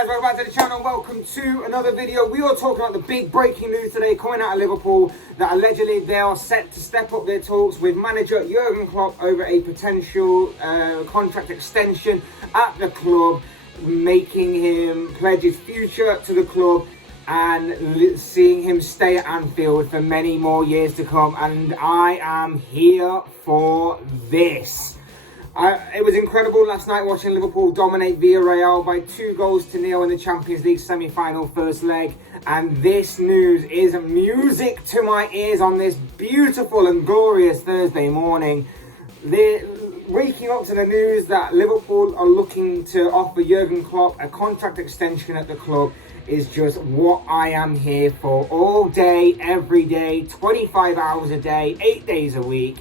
guys, welcome back to the channel. Welcome to another video. We are talking about the big breaking news today coming out of Liverpool that allegedly they are set to step up their talks with manager Jurgen Klopp over a potential contract extension at the club, making him pledge his future to the club and seeing him stay at Anfield for many more years to come. And I am here for this. It was incredible last night watching Liverpool dominate Villarreal by 2-0 in the Champions League semi-final first leg, and this news is music to my ears on this beautiful and glorious Thursday morning. They're waking up to the news that Liverpool are looking to offer Jurgen Klopp a contract extension at the club is just what I am here for all day, every day, 25 hours a day, 8 days a week.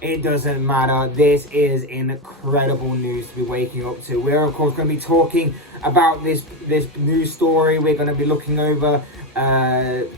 It doesn't matter. This is incredible news to be waking up to. We're of course going to be talking about this news story. We're going to be looking over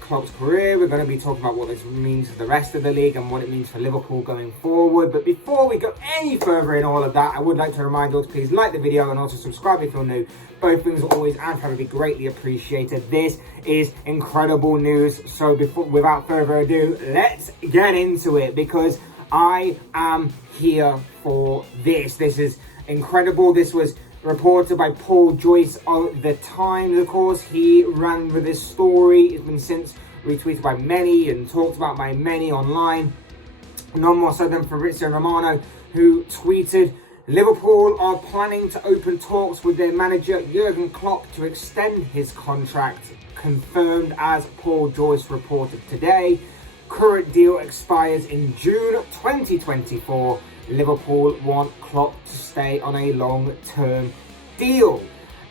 Klopp's career. We're going to be talking about what this means for the rest of the league and what it means for Liverpool going forward. But before we go any further in all of that, I would like to remind you to please like the video and also subscribe if you're new. Both things are always and can be greatly appreciated. This is incredible news. So without further ado, let's get into it because I am here for this. This is incredible. This was reported by Paul Joyce of The Times, of course. He ran with this story. It's been since retweeted by many and talked about by many online. None more so than Fabrizio Romano, who tweeted, Liverpool are planning to open talks with their manager Jurgen Klopp to extend his contract, confirmed as Paul Joyce reported today. Current deal expires in June 2024. Liverpool want Klopp to stay on a long-term deal.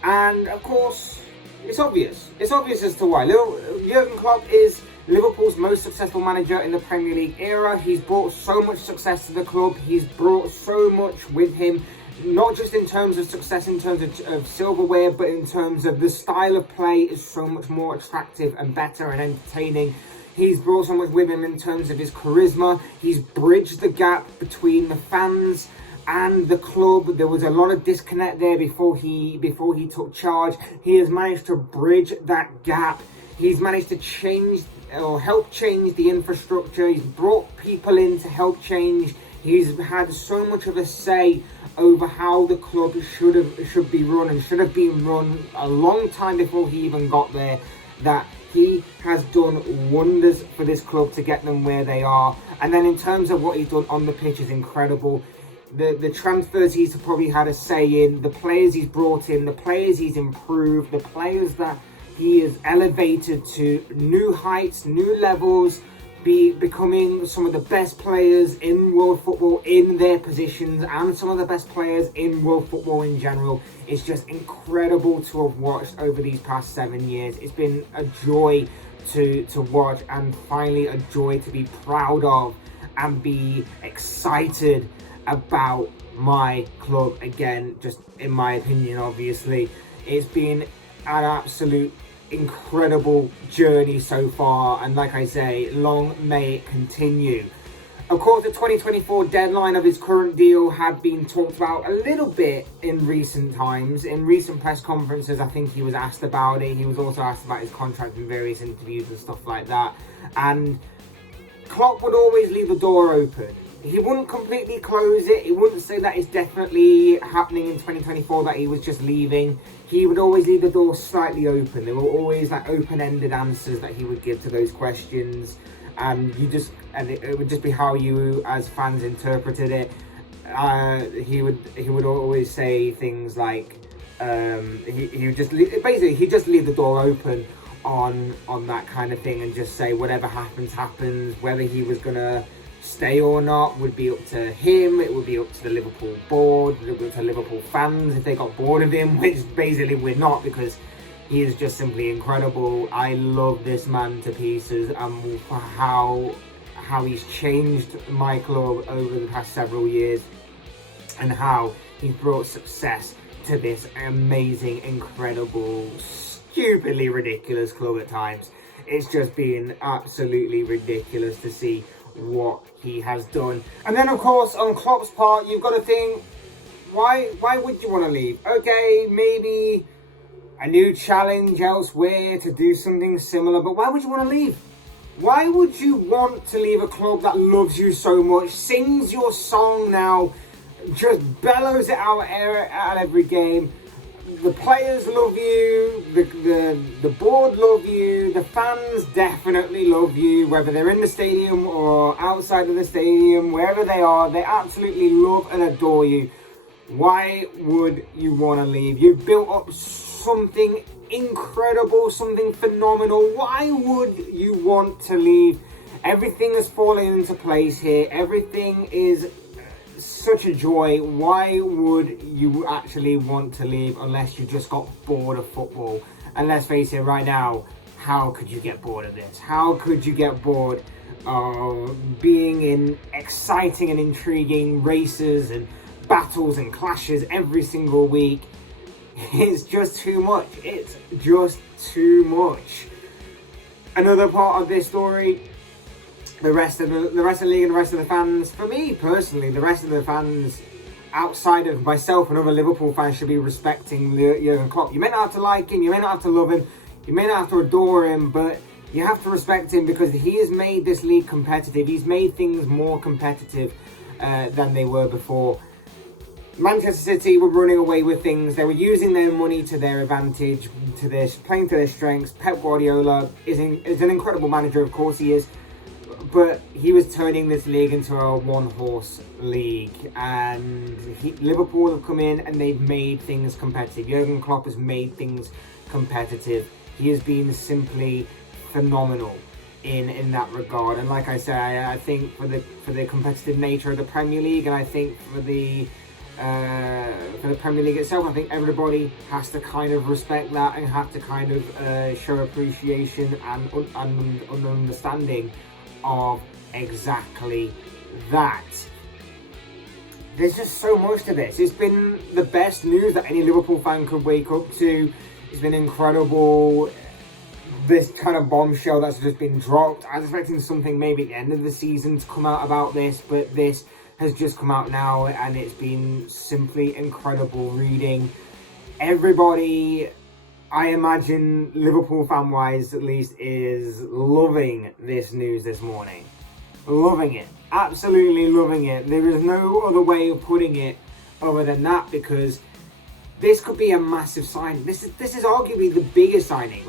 And of course, it's obvious. It's obvious as to why. Jurgen Klopp is Liverpool's most successful manager in the Premier League era. He's brought so much success to the club. He's brought so much with him, not just in terms of success, in terms of silverware, but in terms of the style of play is so much more attractive and better and entertaining. He's brought so much with him in terms of his charisma. He's bridged the gap between the fans and the club. There was a lot of disconnect there before he took charge. He has managed to bridge that gap. He's managed to change or help change the infrastructure. He's brought people in to help change. He's had so much of a say over how the club should be run and should have been run a long time before he even got there, that he has done wonders for this club to get them where they are. And then in terms of what he's done on the pitch is incredible. The transfers he's probably had a say in, the players he's brought in, the players he's improved, the players that he has elevated to new heights, new levels, becoming some of the best players in world football in their positions and some of the best players in world football in general. It's just incredible to have watched over these past 7 years. It's been a joy to watch, and finally a joy to be proud of and be excited about my club again, just in my opinion. Obviously it's been an absolute incredible journey so far, and like I say, long may it continue. Of course, the 2024 deadline of his current deal had been talked about a little bit in recent times. In recent press conferences, I think he was asked about it. He was also asked about his contract in various interviews and stuff like that. And Klopp would always leave the door open. He wouldn't completely close it. He wouldn't say that it's definitely happening in 2024, that he was just leaving. He would always leave the door slightly open. There were always like open-ended answers that he would give to those questions. And it would just be how you as fans interpreted it. He would always say things like he would just basically he'd just leave the door open on that kind of thing and just say whatever happens. Whether he was gonna stay or not would be up to him. It would be up to the Liverpool board, it would be up to Liverpool fans if they got bored of him, which basically we're not, because he is just simply incredible. I love this man to pieces, and how he's changed my club over the past several years and how he's brought success to this amazing, incredible, stupidly ridiculous club at times. It's just been absolutely ridiculous to see what he has done. And then of course on Klopp's part, you've got to think, why would you want to leave? Okay, maybe a new challenge elsewhere to do something similar. But why would you want to leave? Why would you want to leave a club that loves you so much, sings your song now, just bellows it out at every game? The players love you, the board love you, the fans definitely love you, whether they're in the stadium or outside of the stadium, wherever they are, they absolutely love and adore you. Why would you want to leave? You've built up something incredible, something phenomenal. Why would you want to leave? Everything has fallen into place here. Everything is such a joy. Why would you actually want to leave unless you just got bored of football? And let's face it, right now, how could you get bored of this? How could you get bored of being in exciting and intriguing races and battles and clashes every single week? It's just too much. It's just too much. Another part of this story, the rest of the league and the rest of the fans, for me personally, the rest of the fans outside of myself and other Liverpool fans should be respecting Jurgen Klopp. You may not have to like him, you may not have to love him, you may not have to adore him, but you have to respect him because he has made this league competitive. He's made things more competitive than they were before. Manchester City were running away with things. They were using their money to their advantage, playing to their strengths. Pep Guardiola is an incredible manager, of course he is. But he was turning this league into a one-horse league. And Liverpool have come in and they've made things competitive. Jurgen Klopp has made things competitive. He has been simply phenomenal in that regard. And like I said, I think for the competitive nature of the Premier League, and I think for the Premier League itself, I think everybody has to kind of respect that and have to kind of show appreciation and understanding of exactly that. There's just so much to this. It's been the best news that any Liverpool fan could wake up to. It's been incredible. This kind of bombshell that's just been dropped. I was expecting something maybe at the end of the season to come out about this, but this has just come out now and it's been simply incredible reading. Everybody, I imagine Liverpool fan-wise at least, is loving this news this morning. Loving it. Absolutely loving it. There is no other way of putting it other than that, because this could be a massive sign. This is arguably the biggest signing.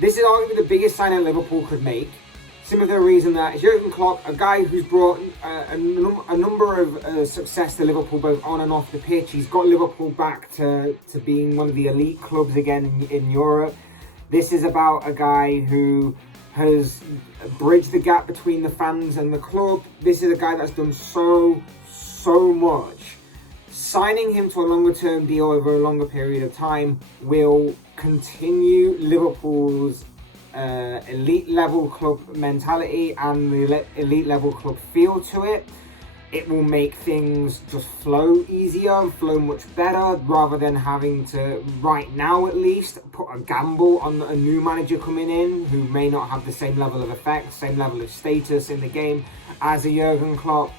This is arguably the biggest signing Liverpool could make. Simply for the reason that Jurgen Klopp, a guy who's brought a number of success to Liverpool both on and off the pitch. He's got Liverpool back to being one of the elite clubs again in Europe. This is about a guy who has bridged the gap between the fans and the club. This is a guy that's done so much. Signing him to a longer term deal over a longer period of time will continue Liverpool's elite level club mentality and the elite level club feel to it. It will make things just flow easier, flow much better, rather than having to, right now at least, put a gamble on a new manager coming in who may not have the same level of effect, same level of status in the game as a Jurgen Klopp.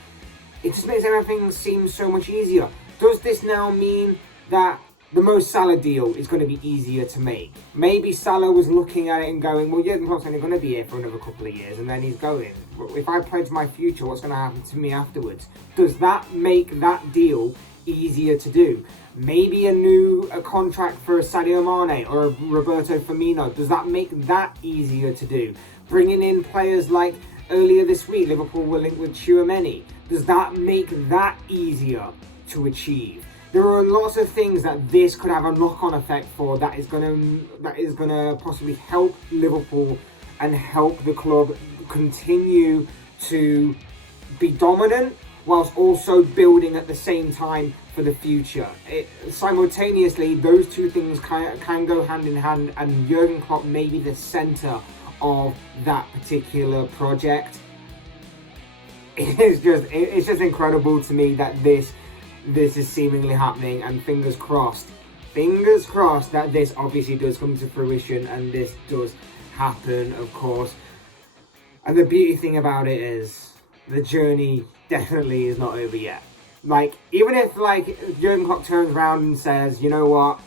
It just makes everything seem so much easier. Does this now mean that the Mo Salah deal is going to be easier to make? Maybe Salah was looking at it and going, well, Jurgen Klopp's only going to be here for another couple of years, and then he's going. If I pledge my future, what's going to happen to me afterwards? Does that make that deal easier to do? Maybe a contract for a Sadio Mane or a Roberto Firmino, does that make that easier to do? Bringing in players like earlier this week, Liverpool were linked with Tchouaméni. Does that make that easier to achieve? There are lots of things that this could have a knock-on effect for that is gonna possibly help Liverpool and help the club continue to be dominant whilst also building at the same time for the future. Simultaneously, those two things can go hand in hand, and Jurgen Klopp may be the centre of that particular project. It's just incredible to me that this is seemingly happening, and fingers crossed that this obviously does come to fruition and this does happen, of course. And the beauty thing about it is the journey definitely is not over yet. Even if Jurgen Klopp turns around and says, you know what,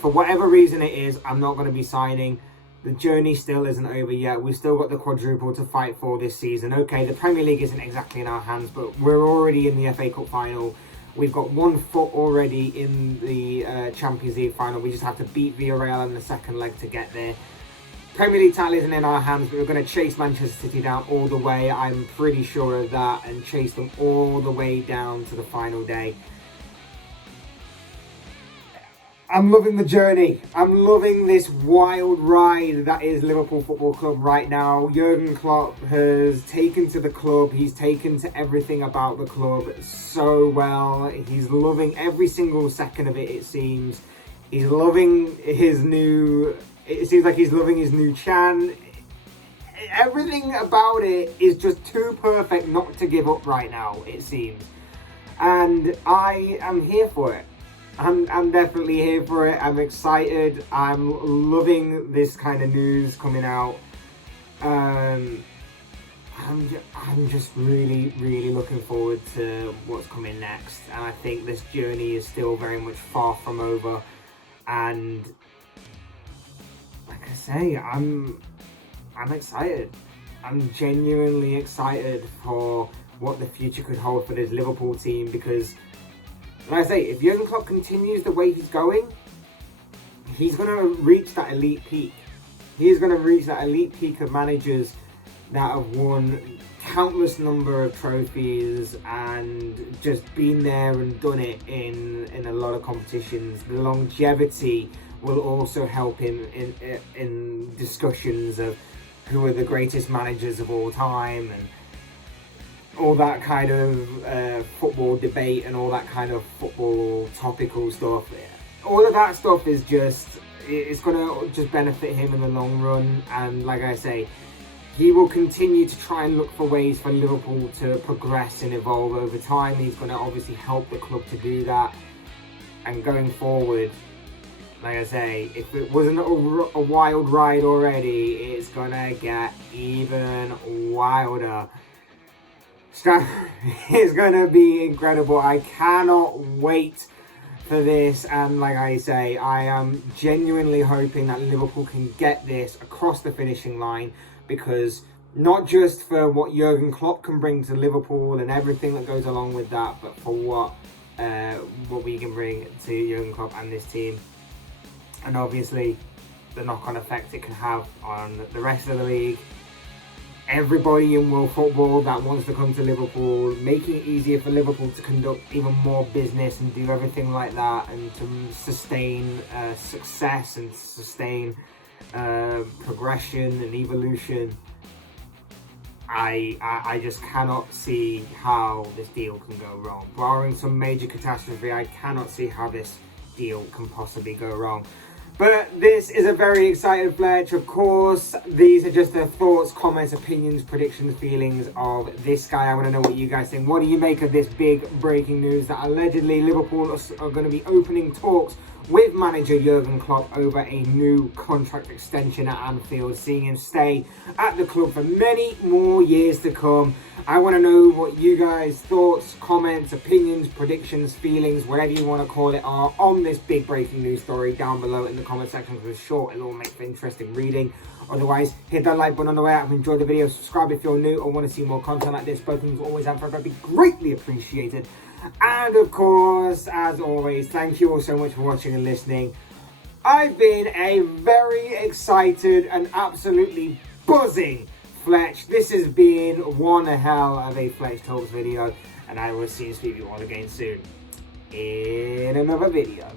For whatever reason it is, I'm not going to be signing. The journey still isn't over yet. We've still got the quadruple to fight for this season. Okay, the Premier League isn't exactly in our hands, but we're already in the FA Cup final. We've got 1 foot already in the Champions League final. We just have to beat Villarreal in the second leg to get there. Premier League title isn't in our hands, but we're going to chase Manchester City down all the way. I'm pretty sure of that, and chase them all the way down to the final day. I'm loving the journey. I'm loving this wild ride that is Liverpool Football Club right now. Jurgen Klopp has taken to the club. He's taken to everything about the club so well. He's loving every single second of it, it seems. He's loving his new... It seems like he's loving his new Chan. Everything about it is just too perfect not to give up right now, it seems. And I am here for it. I'm definitely here for it. I'm excited. I'm loving this kind of news coming out. I'm just really, really looking forward to what's coming next. And I think this journey is still very much far from over. And like I say, I'm excited. I'm genuinely excited for what the future could hold for this Liverpool team, because like I say, if Jurgen Klopp continues the way he's going, he's going to reach that elite peak. He is going to reach that elite peak of managers that have won countless number of trophies and just been there and done it in a lot of competitions. The longevity will also help him in discussions of who are the greatest managers of all time, and all that kind of football debate and all that kind of football topical stuff. All of that stuff is just, it's going to just benefit him in the long run. And like I say, he will continue to try and look for ways for Liverpool to progress and evolve over time. He's going to obviously help the club to do that. And going forward, like I say, if it wasn't a wild ride already, it's going to get even wilder. It's going to be incredible. I cannot wait for this. And like I say, I am genuinely hoping that Liverpool can get this across the finishing line, because not just for what Jurgen Klopp can bring to Liverpool and everything that goes along with that, but for what we can bring to Jurgen Klopp and this team. And obviously the knock-on effect it can have on the rest of the league. Everybody in world football that wants to come to Liverpool, making it easier for Liverpool to conduct even more business and do everything like that, and to sustain success and sustain progression and evolution. I just cannot see how this deal can go wrong. Barring some major catastrophe, I cannot see how this deal can possibly go wrong. But this is a very exciting Fletch. Of course, these are just the thoughts, comments, opinions, predictions, feelings of this guy. I want to know what you guys think. What do you make of this big breaking news that allegedly Liverpool are going to be opening talks with manager Jurgen Klopp over a new contract extension at Anfield, seeing him stay at the club for many more years to come? I want to know what you guys' thoughts, comments, opinions, predictions, feelings, whatever you want to call it, are on this big breaking news story down below in the comment section, because it's short, it'll make for interesting reading. Otherwise, hit that like button on the way out and enjoy the video. Subscribe if you're new or want to see more content like this. Both things always have forever be greatly appreciated. And of course, as always, thank you all so much for watching and listening. I've been a very excited and absolutely buzzing Fletch. This has been one hell of a Fletch Talks video, and I will see you all again soon in another video.